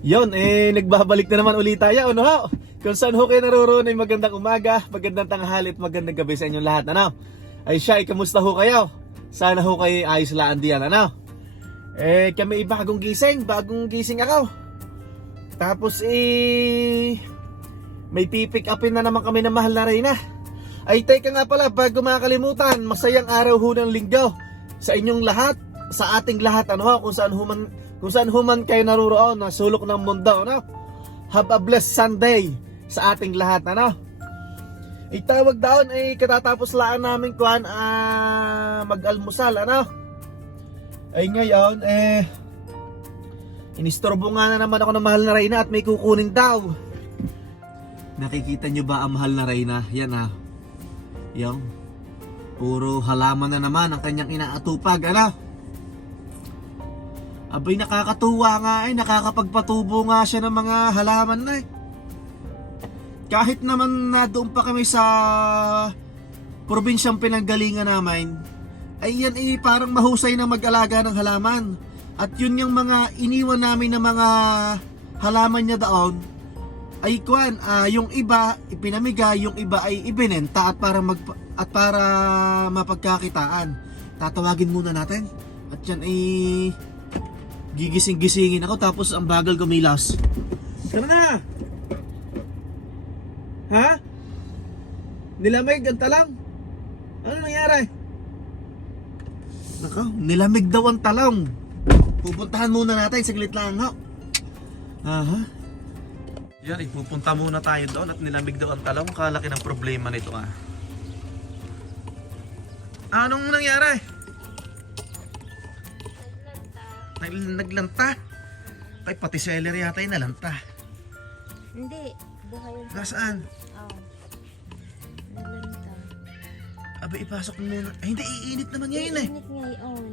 Yon, nagbabalik na naman ulit tayo, ano ho? Kung saan ho kayo naroon ay magandang umaga, magandang tanghali at magandang gabi sa inyong lahat, ano? Ay siya, kamusta ho kayo? Sana ho kayo ayos laan diyan, ano? Kami bagong gising ako. Tapos may pipick upin na naman kami na mahal na Reyna. Ay teka nga pala, bago makakalimutan, masayang araw ho ng linggo sa inyong lahat, sa ating lahat, ano ho, kung saan human kayo naruroon na sulok ng mundo, ano? Have a blessed Sunday sa ating lahat, ano? Itawag daon ay katatapos lang namin kuhan mag-almusal, ano? Ay ngayon inistorbo nga na naman ako ng mahal na Reyna at may kukunin daw. Nakikita nyo ba ang mahal na Reyna? Yan Yan. Puro halaman na naman ang kanyang inaatupag, ano? Abay, nakakatuwa nga nakakapagpatubo nga siya ng mga halaman na Kahit naman na doon pa kami sa probinsyang pinanggalingan namin, ay yan parang mahusay na mag-alaga ng halaman. At yun yung mga iniwan namin na mga halaman niya doon, ay yung iba ipinamigay, yung iba ay ibinenta at para mapagkakitaan. Tatawagin muna natin. At yan gigising-gisingin ako tapos ang bagal kumilas. Tara na! Ha? Nilamig ang talong? Ano nangyari? Nako, nilamig daw ang talong. Pupuntahan muna natin, saglit lang ho. Aha. Yan, pupunta muna tayo doon at nilamig daw ang talong. Kalaki ng problema nito Anong nangyari? Naglanta? Ay, pati celery yata yung nalanta. Hindi, buhay yun. Nasaan? Oo. Naglanta. Abay, ipasok mo muna. Ay, hindi, iinit naman ngayon Init ngayon.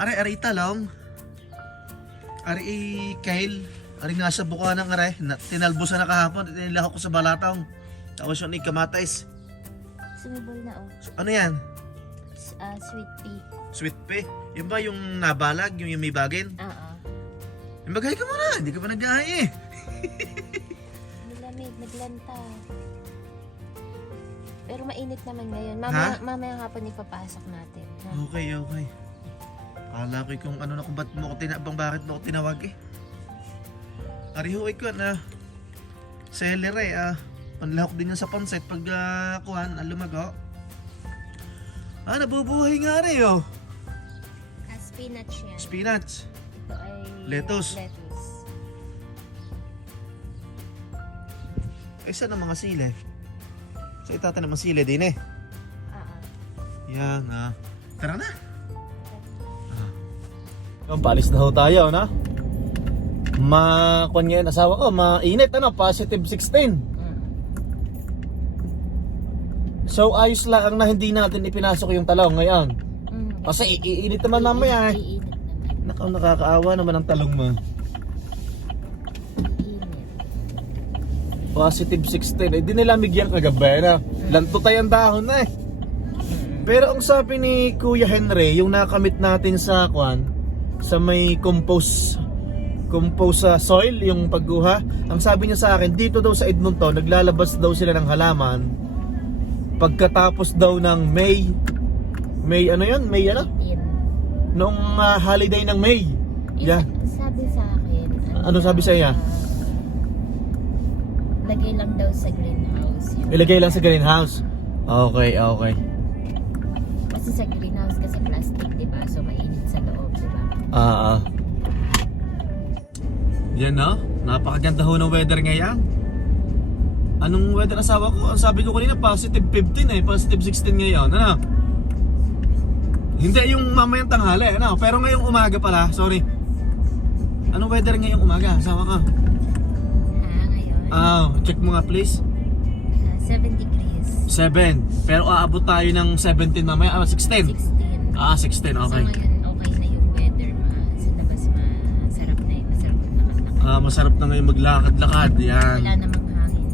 Ari talong. Ari kale. Ari nasa buka ng tinalbusan na kahapon. Tinilahok ko sa balatong. Tapos yun kamatis. Sumibol na Ano yan? Sweet pea. Sweet pea? Yung ba yung nabalag? Yung may bagin? Oo. Yung bagay ka muna. Hindi ka pa nag-ahay Nilamig, naglanta. Pero mainit naman ngayon. Mamaya hapon ipapasok natin. Ha? Okay. Akala ko kung ano na kung bakit mo ko tinawag Ariho ko na celery panlahok din yan sa pansit pag lumago. Nabubuhay nga rin Spinach yan. Spinach. Ito ay Lettuce. Saan ang mga sile? Sa itatanim ang sile din Yan Tara na. Palis na ho tayo kuan ngayon asawa ko, mainit positive 16. So ayos lang na hindi natin ipinasok yung talong ngayon. Kasi iinit naman mamaya Iinit naman. Nakakaawa naman ang talong mo. Iinit. Positive 16. Di nilamig yan kagabi lanto tayong dahon Pero ang sabi ni Kuya Henry, yung nakamit natin sa sa may compost sa soil, yung pagguha, ang sabi niya sa akin, dito daw sa Edmonton naglalabas daw sila ng halaman pagkatapos daw ng May noong holiday ng May. Sabi sa akin, Ano sabi sa iya? lagay lang daw sa greenhouse. Ilagay lang sa greenhouse. Okay. Kasi sa greenhouse kasi plastic, diba? So mainit sa loob, diba? Yan napakaganda ho ng weather ngayon. Anong weather asawa ko? Ang sabi ko kanina positive 15 positive 16 ngayon. Hindi yung mamayang tanghali, pero ngayong umaga pala, sorry. Anong weather ngayong umaga, asawa ko? Ngayon? Check mo nga please. 7 degrees. 7. Pero aabot tayo ng 17 mamaya, 16. 16. 16, okay. So ngayon, okay na yung weather. Sa labas, masarap na yun. Masarap na maglakad. Masarap na ngayon maglakad-lakad. Yan. Wala namang hangin.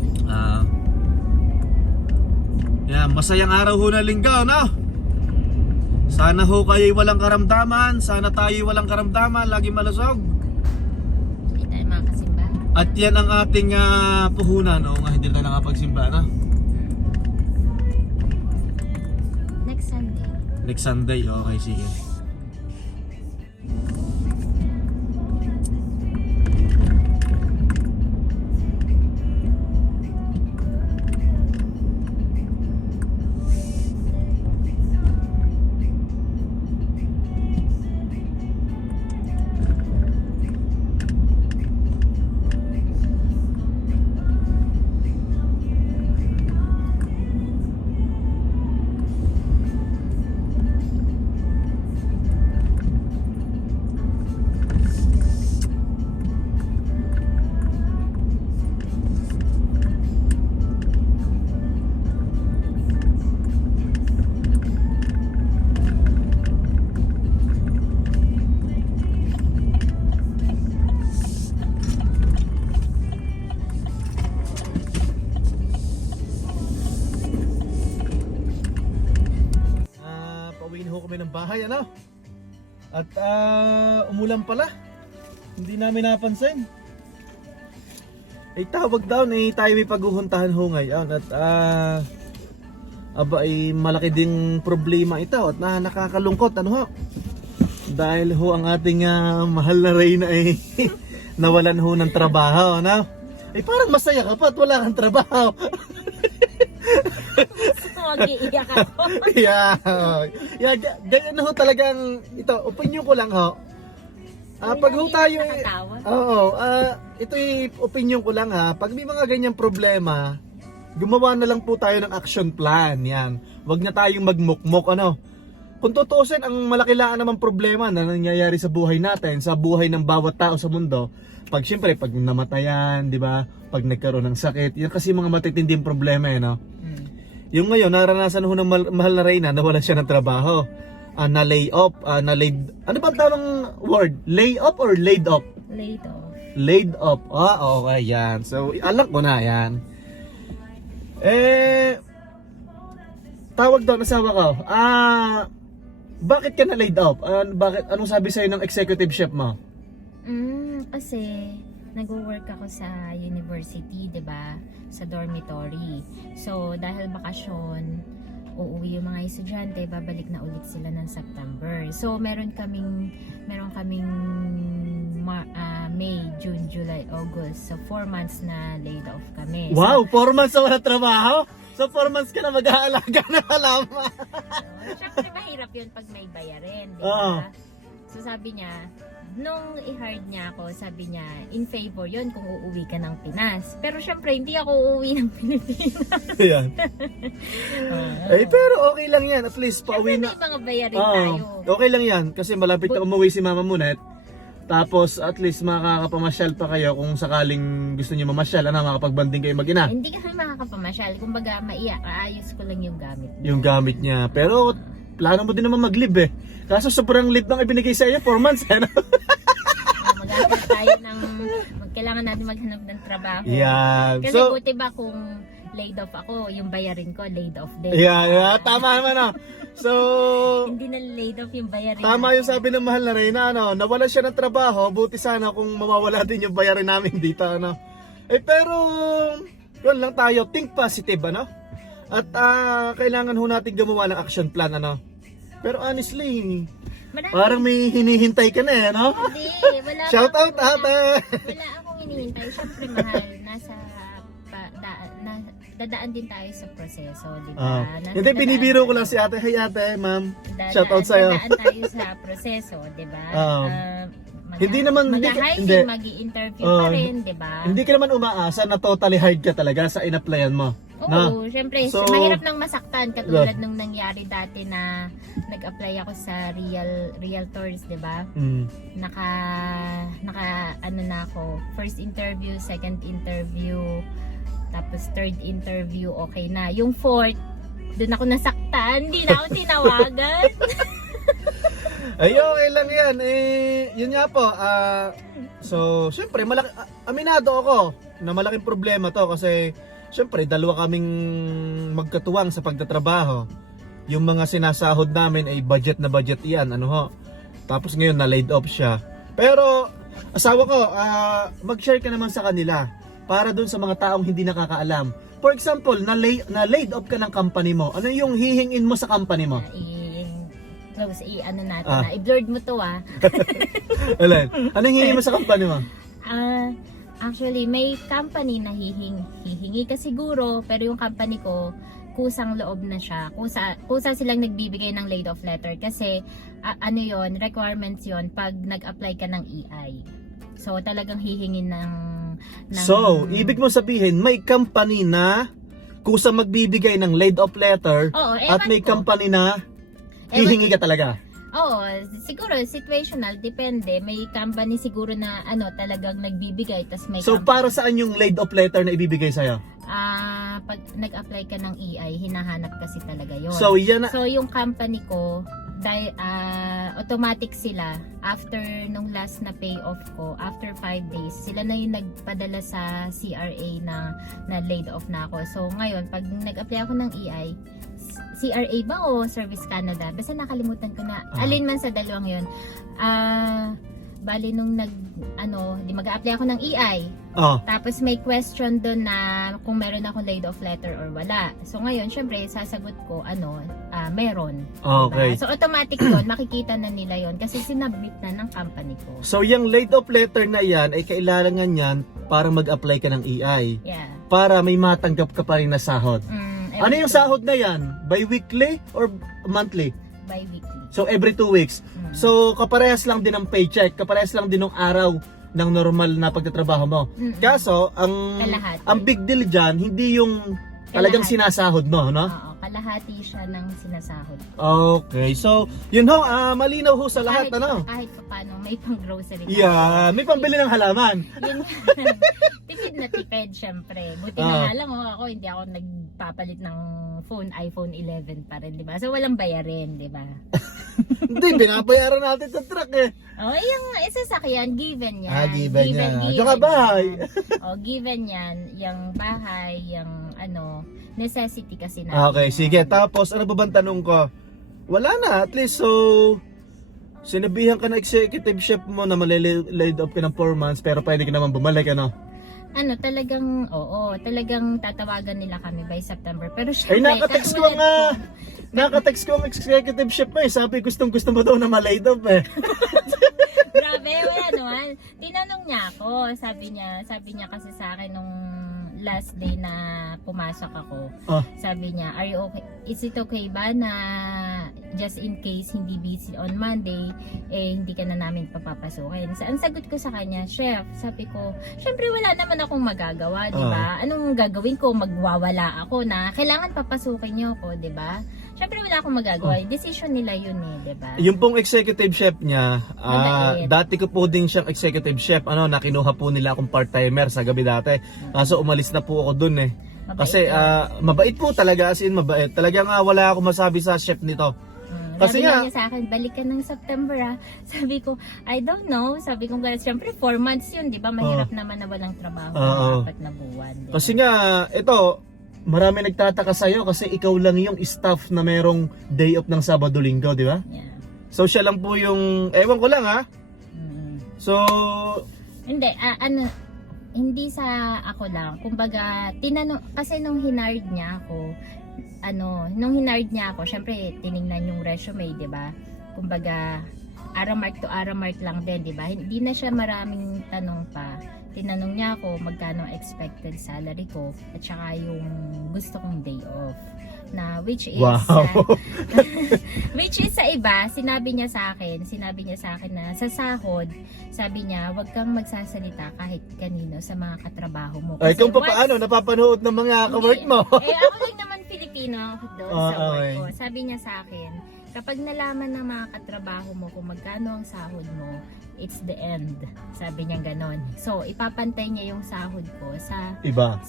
Yan, masayang araw ho na linggo, Sana ho kayo'y walang karamdaman. Sana tayo'y walang karamdaman. Lagi malusog. Hindi tayo makasimulan. At yan ang ating puhunan, no? Nga hindi tayo nakapagsimba, no? Next Sunday. Next Sunday, okay, sige. Pauwi na ho kami ng bahay, ano? At umulan pala. Hindi namin napansin. Ay tawag daw na tayo may paghuhuntahan ho ngayon. At aba ay malaki ding problema ito. At nakakalungkot, ano ho? Dahil ho ang ating mahal na Reyna ay nawalan ho ng trabaho, ano? Ay parang masaya ka pa at wala kang trabaho. Mag-iiyak ako. Ganyan ho talagang ito, opinion ko lang ho. Pag ho tayo Nakatawa. ito'y opinion ko lang ha. Pag may mga ganyang problema, gumawa na lang po tayo ng action plan, yan. Huwag na tayong magmukmok, ano. Kung tutuusin, ang malakilaan naman problema na nangyayari sa buhay natin, sa buhay ng bawat tao sa mundo, pag siyempre, pag namatayan, di ba? Pag nagkaroon ng sakit, yan kasi mga matitinding problema, no? Yung ngayon, naranasan ho ng mahal na Reyna, nawalan siya ng trabaho. Na-lay off, ano ba ang tamang word? Lay off or laid off? Laid off. Laid off. Okay, yan. So, alam ko na, yan. Tawag daw, nasawa ko. Bakit ka na-laid off? Anong sabi sa'yo ng executive chef mo? Kasi nag-work ako sa university, 'di ba? Sa dormitory. So, dahil bakasyon, uuwi yung mga estudyante, babalik na ulit sila ng September. So, meron kaming May, June, July, August. So, 4 months na laid off kami. Wow, 4 months na wala trabaho? So 4 months ka na mag-aalaga ng halaman. So, syempre mahirap yun pag may bayarin, di Oo. ba? So sabi niya, nung i-hard niya ako, sabi niya, in favor yun kung uuwi ka ng Pinas. Pero syempre, hindi ako uuwi ng Pilipinas. Yan. Pero okay lang yan. At least pauwi Syempre na. may mga bayarin tayo. Okay lang yan. Kasi malapit na umuwi si Mama Munet. Tapos at least makakapamasyal pa kayo kung sakaling gusto niyo mamasyal. Makakapagbanding kayo mag-ina. Hindi kami makakapamasyal. Kumbaga, aayos ko lang yung gamit. Yung gamit niya. Pero plano mo din naman mag-live eh. Kaso sobrang live lang ibinigay sa iyo, 4 months. Maghanap tayo ng, kailangan natin maghanap ng trabaho. Yan. Kasi So, buti ba kung laid off ako, yung bayarin ko, laid off din. yeah, tama naman ah. So, Hindi na laid off yung bayarin. tama yung sabi ng mahal na Reyna, ano, nawalan siya ng trabaho, buti sana kung mawawala din yung bayarin namin dito, ano. Pero, yun lang tayo, think positive, ano. At kailangan ho natin gumawa ng action plan, ano. Pero honestly, parang may hinihintay ka na eh, ano. Hindi, wala Shout pa out, ate! Wala akong hinihintay. Siyempre, mahal, dadaan din tayo sa proseso, di ba? Hindi, binibiro ko lang si ate. Hey ate, ma'am. Shout out sa'yo. Dadaan tayo sa proseso, di ba? Hindi naman, hindi. Mag-i-interview pa rin, di ba? Hindi ka naman umaasa na totally hard ka talaga sa in-applyan mo. Oo, syempre, So, mahirap nang masaktan katulad nung nangyari dati na nag-apply ako sa Realtors, 'di ba? Naka ano na ako, first interview, second interview, tapos third interview, okay na. Yung fourth, doon ako nasaktan, hindi na ako tinawagan. Ay, okay lang yan. Yun nga po. So, syempre, aminado ako na malaking problema to kasi syempre, dalawa kaming magkatuwang sa pagtatrabaho. Yung mga sinasahod namin ay budget na budget iyan, ano ho. Tapos ngayon na laid off siya. Pero Asawa ko, mag-share ka naman sa kanila para dun sa mga taong hindi nakakaalam. For example, na-laid off ka ng company mo. Ano yung hihingin mo sa company mo? Close, ano natin na. I-blurred mo to Alin? Anong hihingin mo sa company mo? Actually, may company na hihingi ka siguro, pero yung company ko, kusang loob na siya. Kusa silang nagbibigay ng laid off letter kasi ano yon, requirements yon pag nag-apply ka ng EI. So talagang hihingin ng So, ibig mo sabihin may company na kusang magbibigay ng laid off letter at may company na hihingi ka talaga. Oo, siguro situational, depende. May company siguro na talagang nagbibigay, tas may So para saan yung laid off letter na ibibigay sa'yo? Pag nag-apply ka ng EI, hinahanap kasi talaga yon. So yan na. So yung company ko, automatic sila after nung last na payoff ko, after 5 days, sila na yung nagpadala sa CRA na laid off na ako. So ngayon, pag nag-apply ako ng EI, CRA ba o Service Canada? Basta nakalimutan ko na. Alin man sa dalawang yun. Bali nung di mag-a-apply ako ng EI. Tapos may question doon na kung meron akong laid off letter or wala. So ngayon, syempre, sasagot ko, meron. Okay. Diba? So automatic doon, makikita na nila yon kasi sinabit na ng company ko. So yung laid off letter na yan ay kailangan yan para mag-apply ka ng EI. Yeah. Para may matanggap ka pa rin na sahod. Ano yung sahod na yan? Bi-weekly or monthly? Bi-weekly. So every 2 weeks. So kaparehas lang din ng paycheck, kaparehas lang din ng araw ng normal na pagtatrabaho mo. Kaso ang big deal diyan hindi yung talagang sinasahod mo, no? Oo, kalahati siya ng sinasahod. Okay. So, yun ho, malinaw ho sa lahat, kahit paano may pang-grocery. Yeah, may pambili ng halaman. Yun tipid na tipid, syempre. Buti na nga lang, ako hindi ako nagpapalit ng iPhone 11 pa rin, di ba? So, walang bayarin, di ba? Hindi, binabayaran natin sa truck eh. Yung sasakyan, given yan. Given yan. Tsaka bahay. Given yan. Yung bahay, yung necessity kasi natin. Okay, sige. Tapos, ano ba bang tanong ko? Wala na, at least, so, sinabihan ka na executive chef mo na laid off ka ng 4 months, pero pwede ka naman bumalik, talagang tatawagan nila kami by September. Pero syempre, nakatext ko ang executive chef mo eh. Sabi, gusto mo daw na ma-laid off eh. Grabe, wala naman. Tinanong niya ako, sabi niya kasi sa akin nung last day na pumasok ako. Sabi niya, are you okay? Is it okay ba na just in case hindi busy on Monday, hindi ka na namin papapasukin? So, ang sagot ko sa kanya, chef, sabi ko, syempre wala naman akong magagawa, di ba? Anong gagawin ko? Magwawala ako na kailangan papasukin niyo ako, di ba? Syempre wala akong magagawa. Decision nila yun di ba? Yung pong executive chef niya, dati ko po din siyang executive chef. Nakinuha po nila akong part-timer sa gabi dati. Kaso umalis na po ako dun eh. Mabait Kasi mabait po talaga, as in mabait. Talagang wala akong masabi sa chef nito. Kasi sabi niya sa akin, balik ka ng September Sabi ko, I don't know. Sabi ko, syempre 4 months yun, di ba? Mahirap naman na walang trabaho ng 4 na buwan. Diba? Kasi nga, ito, marami nagtataka sa'yo kasi ikaw lang yung staff na merong day off ng Sabado-Linggo, di ba? Yeah. So siya lang po yung, ewan ko lang So, hindi, hindi sa ako lang. Kumbaga, kasi nung hinard niya ako, syempre, tiningnan yung resume, di ba? Kumbaga, aramark to aramark lang din, di ba? Hindi na siya maraming tanong pa. Tinanong niya ako magkano expected salary ko at saka yung gusto kong day off. Na which is which is sa iba, sinabi niya sa akin na sa sahod, sabi niya, wag kang magsasalita kahit kanino sa mga katrabaho mo. Ay, kung paano napapanood ng mga ka-work mo. Ako lang naman Filipino doon sa work ko. Sabi niya sa akin, kapag nalaman ng mga katrabaho mo kung magkano ang sahod mo, it's the end. Sabi niya ganon. So, ipapantay niya yung sahod ko sa iba.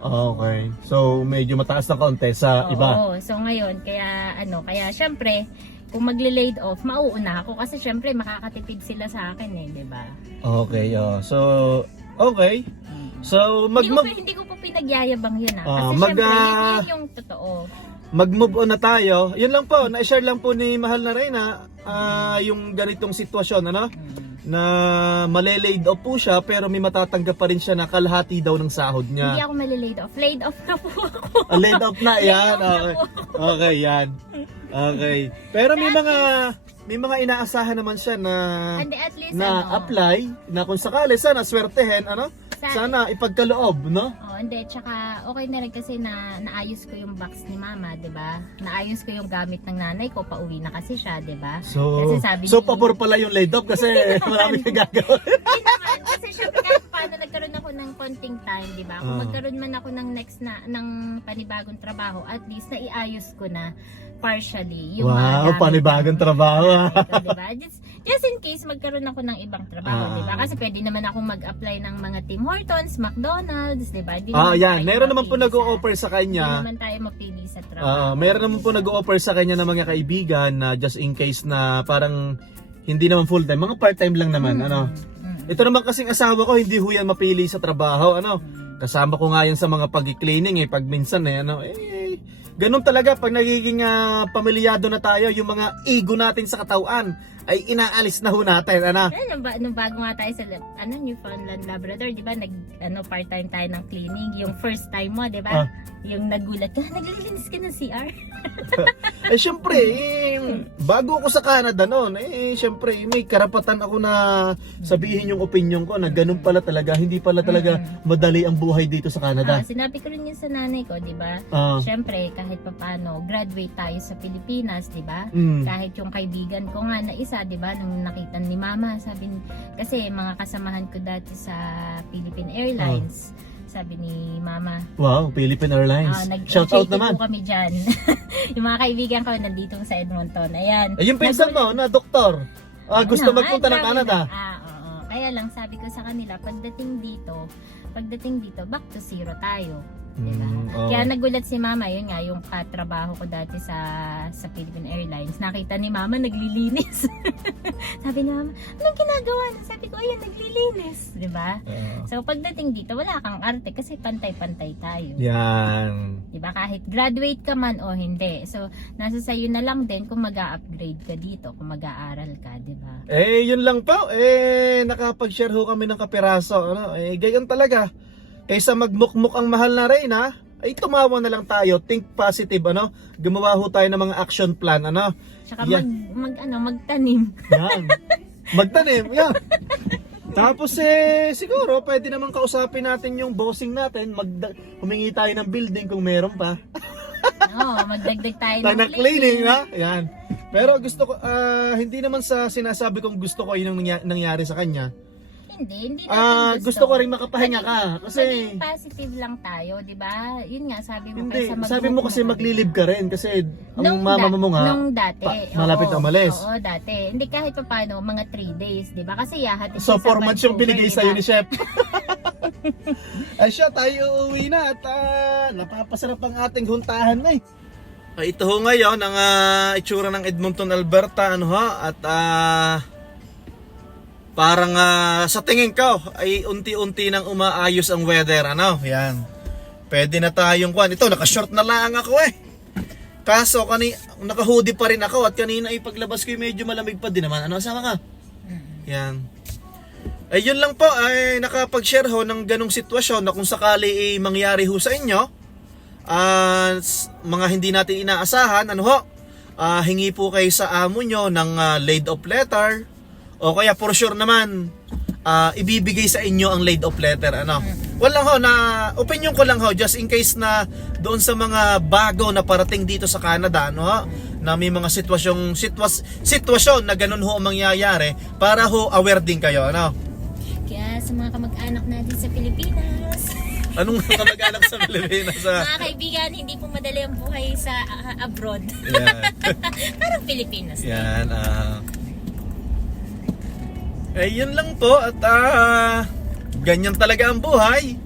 Okay. So, medyo mataas na kaunti sa iba. Oo. So, ngayon, kaya syempre, kung magle-laid off, mauuna ako kasi syempre makakatipid sila sa akin di ba? Okay. So, okay. So, hindi ko po pinagyayabang yun kasi syempre, yun yung totoo. Mag-move on na tayo. Yun lang po, na-share lang po ni Mahal na Reyna. yung ganitong sitwasyon, ano? Na male-laid off po siya pero may matatanggap pa rin siya na kalahati daw ng sahod Hindi niya. ako mali-laid off. Laid off na po ako. Laid off na, yan. Laid off na Okay. po. Okay, yan. Okay. Pero may mga inaasahan naman siya na And at least, apply na kung sakali sana swertehin, ano? Sana ipagkaloob, no? Oh, hindi. Tsaka okay na rin kasi na naayos ko yung box ni mama, di ba? Naayos ko yung gamit ng nanay ko, pauwi na kasi siya, di ba? So, Kasi sabi so ni- pabor pala yung laid off kasi marami kang gagawin. Hindi naman, kasi syempre kahit paano nagkaroon ako ng konting time, di ba? Kung Ah. magkaroon man ako ng next ng panibagong trabaho, at least naiayos ko na partially yung mga Wow, gamit panibagong ng trabaho, ah. nanay ko, di ba? Just in case magkaroon ako ng ibang trabaho, Ah. di ba? Kasi pwede naman akong mag-apply ng mga Tim Hortons, McDonald's, di ba? Di Ah, naman yan. tayo Meron naman po mapili nag-o-offer sa Hindi kanya. naman tayo mapili sa trabaho. Meron naman po nag-o-offer sa kanya ng mga kaibigan na just in case na parang hindi naman full time, mga part time lang naman, ano. Ito naman kasing asawa ko, hindi ho yan mapili sa trabaho, ano. Kasama ko nga yan sa mga pag-cleaning pag minsan ano, ganun talaga pag nagiging pamilyado na tayo, yung mga ego natin sa katawan ay inaalis na ho natin, ano. Nung bago nga tayo sa Newfoundland Labrador, di ba, part-time tayo ng cleaning. Yung first time mo, di ba? Yung nagulat ka, naglilinis ka ng CR. Syempre, bago ako sa Canada noon, syempre, may karapatan ako na sabihin yung opinion ko na ganun pala talaga, hindi pala talaga madali ang buhay dito sa Canada. Sinabi ko rin yun sa nanay ko, di ba? Syempre, kahit papano, graduate tayo sa Pilipinas, di ba? Kahit yung kaibigan ko nga na isa, di ba, nung nakita ni mama, kasi mga kasamahan ko dati sa Philippine Airlines, sabi ni mama. Wow, Philippine Airlines. Shout out naman. Po kami dyan. Yung mga kaibigan ko nandito sa Edmonton. Ayan. Yung pinsan mo na doktor, gusto magpunta ng grabe Canada. Oo. Kaya lang sabi ko sa kanila, pagdating dito, back to zero tayo. Diba? Kaya nagulat si mama, yun nga, yung katrabaho ko dati sa Philippine Airlines. Nakita ni mama, naglilinis. Sabi ni mama, anong ginagawa na? Sabi ko, ayun, naglilinis. Diba? So pagdating dito, wala kang arte kasi pantay-pantay tayo. Yan. Diba? Kahit graduate ka man o hindi. So, nasa sayo na lang din kung mag-a-upgrade ka dito, kung mag-aaral ka, diba? Yun lang po. Nakapag-share ho kami ng kapiraso. Ano? Gayon talaga. Kaysa magmukmuk ang mahal na Reyna, ay tumawa na lang tayo. Think positive, ano? Gumawa ho tayo ng mga action plan, ano? Tsaka Yan. magtanim. Yan. Magtanim, yan. Tapos siguro pwede naman kausapin natin yung bossing natin, humingi tayo ng building kung meron pa. Oo, magdagdag tayo Ng cleaning, ha? Yan. Pero gusto ko, hindi naman sa sinasabi kong gusto ko yun ang nangyari sa kanya. Hindi natin Gusto ko rin makapahinga ka. Kasi maging positive lang tayo, di ba? Yun nga, sabi mo hindi, kaysa sabi mo kasi maglilib ka rin kasi ang mama mo nga nung dati, malapit na umalis. Oo, dati. Hindi kahit pa paano, mga 3 days, di ba? Kasi yahat So 4 months yung binigay sa'yo ni Chef. Ay siya, tayo uuwi na at napapasarap ang ating huntahan na ito ho ngayon ang itsura ng Edmonton, Alberta, ano ho, at parang sa tingin ko ay unti-unti nang umaayos ang weather, ano? Yan. Pwede na tayong kuan. Ito, naka-short na lang ako Kaso naka-hoodie pa rin ako at kanina ay paglabas ko medyo malamig pa din naman. Ano, sama ka? Yan. Yun lang po, ay nakapag-share ho ng ganong sitwasyon na kung sakali mangyari ho sa inyo, mga hindi natin inaasahan, ano ho, hingi po kayo sa amo nyo ng laid off letter. O kaya for sure naman, ibibigay sa inyo ang laid off letter, ano. Walang ho, na opinion ko lang ho, just in case na doon sa mga bago na parating dito sa Canada, ano ho, na may mga sitwasyon na ganun ho ang mangyayari, para ho aware din kayo, ano. Kaya sa mga kamag-anak natin sa Pilipinas, Anong kamag-anak sa Pilipinas? mga kaibigan, hindi po madali ang buhay sa abroad. Yan. Parang Pilipinas. Yan, yun lang po at ganyan talaga ang buhay.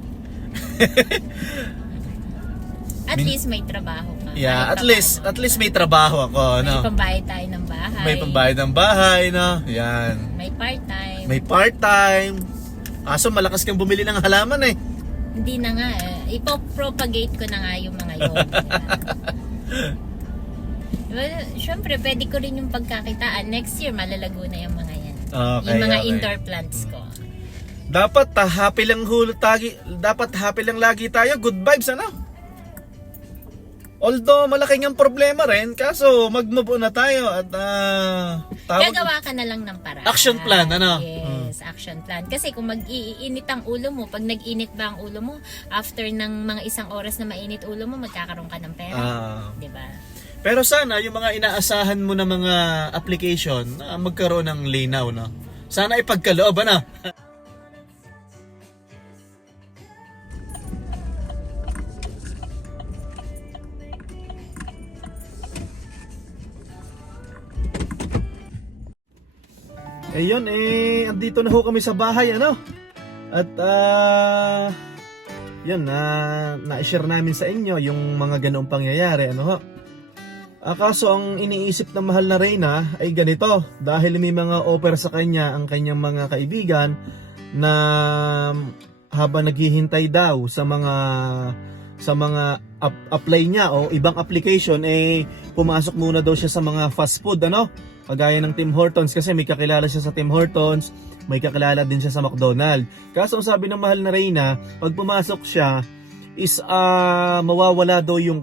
At least may trabaho ka. Yeah, Kahit at least may trabaho ako, May no. pambayad tayo ng bahay. May pambayad ng bahay, no. Yan. May part-time. May part-time. Aso malakas kang bumili ng halaman Hindi na nga Ipopropagate ko na nga yung mga yun. Well, syempre, pwede ko rin yung pagkakitaan. Next year, malalago na yung mga yan. Okay, Yung mga okay. indoor plants ko. Dapat happy lang dapat happy lang lagi tayo, good vibes ano? Although malaking ang problema rin, kaso mag-move on na tayo at Gagawa ka na lang ng paraan. Action plan, ano? Yes, action plan. Kasi kung mag-iinit ang ulo mo, pag nag-init ba ang ulo mo, after ng mga isang oras na mainit ulo mo, magkakaroon ka ng pera. Diba? Pero sana yung mga inaasahan mo na mga application magkaroon ng linaw, no? Sana ipagkaloob, ano? Ayun, andito na ho kami sa bahay, ano? At, yun, na-share namin sa inyo yung mga ganoong pangyayari, ano ho? Kaso ang iniisip ng mahal na Reyna ay ganito, dahil may mga offer sa kanya ang kanyang mga kaibigan na habang naghihintay daw sa mga apply niya o ibang application, pumasok muna daw siya sa mga fast food, ano? Kagaya ng Tim Hortons, kasi may kakilala siya sa Tim Hortons, may kakilala din siya sa McDonald's. Kaso ang sabi ng mahal na Reyna, pag pumasok siya is mawawala daw yung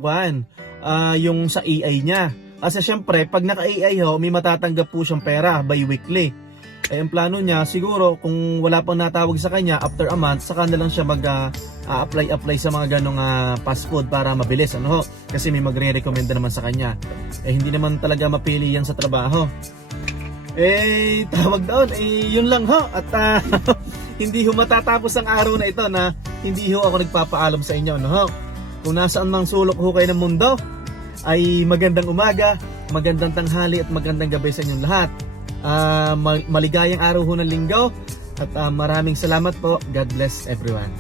yung sa AI niya. Kasi syempre, pag naka-AI ho, may matatanggap po siyang pera bi-weekly. Ang plano niya, siguro kung wala pang natawag sa kanya, after a month, saka na lang siya mag-apply sa mga ganong fast food para mabilis, ano ho? Kasi may magre-recommenda naman sa kanya. Hindi naman talaga mapili yan sa trabaho. Tawag doon, yun lang ho. At hindi ho matatapos ang araw na ito na hindi ho ako nagpapaalam sa inyo, ano ho? Kung nasaan mang sulok ho kayo ng mundo, ay magandang umaga, magandang tanghali at magandang gabi sa inyong lahat. Maligayang araw ho ng linggo at maraming salamat po. God bless everyone.